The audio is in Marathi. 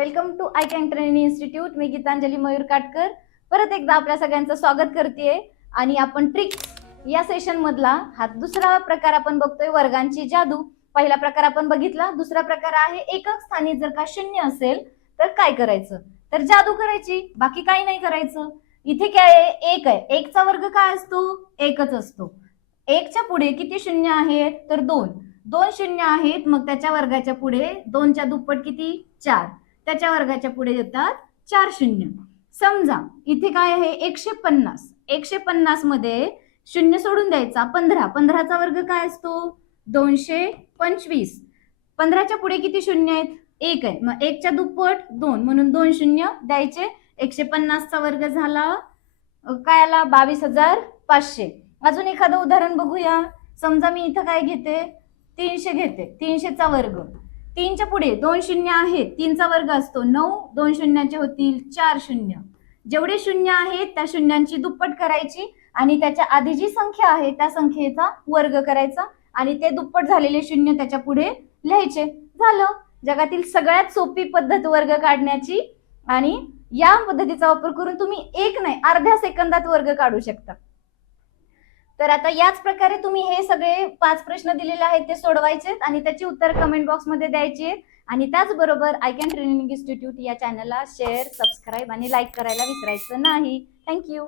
Welcome to I can training institute. मी गीतांजली मयूर काटकर परत एकदा आपल्या सगळ्यांचं स्वागत करते आणि आपण ट्रिक्स या सेशन मधला हा दुसरा प्रकार आपण बघतोय वर्गांची जादू. पहिला प्रकार आपण बघितला. दुसरा प्रकार आहे एकक स्थानी जर का शून्य असेल तर काय करायचं? तर जादू करायची. बाकी काही नाही करायचं. इथे काय आहे? एक आहे. एकचा वर्ग काय असतो? एकच असतो. एकच्या पुढे किती शून्य आहेत? तर दोन. दोन शून्य आहेत. मग त्याच्या वर्गाच्या पुढे दोनच्या दुप्पट किती? चार. त्याच्या वर्गाच्या पुढे येतात चार शून्य. समजा इथे काय आहे? एकशे पन्नास. एकशे पन्नासमध्ये शून्य सोडून द्यायचा. पंधरा. पंधराचा वर्ग काय असतो? दोनशे पंचवीस. पंधराच्या पुढे किती शून्य आहेत? एक आहे. मग एकच्या दुप्पट दोन. म्हणून दोन शून्य द्यायचे. एकशे पन्नासचा वर्ग झाला काय आला? बावीस हजार पाचशे. अजून एखादं उदाहरण बघूया. समजा मी इथं काय घेते? तीनशे घेते. तीनशेचा वर्ग. तीनच्या पुढे दोन शून्य आहेत तीनचा वर्ग असतो नऊ दोन शून्याचे होतील चार शून्य. जेवढे शून्य आहेत त्या शून्यांची दुप्पट करायची आणि त्याच्या आधी जी संख्या आहे त्या संख्येचा वर्ग करायचा आणि ते दुप्पट झालेले शून्य त्याच्या पुढे लिहायचे. झालं. जगातील सगळ्यात सोपी पद्धत वर्ग काढण्याची आणि या पद्धतीचा वापर करून तुम्ही एक नाही अर्ध्या सेकंदात वर्ग काढू शकता. तर आता याच प्रकारे तुम्ही हे सगळे पाच प्रश्न दिलेले आहेत ते सोडवायचे आणि त्याची उत्तर कमेंट बॉक्समध्ये द्यायची आहेत आणि त्याचबरोबर आय कॅन ट्रेनिंग इन्स्टिट्यूट या चॅनलला शेअर सबस्क्राईब आणि लाईक करायला विसरायचं नाही. थँक्यू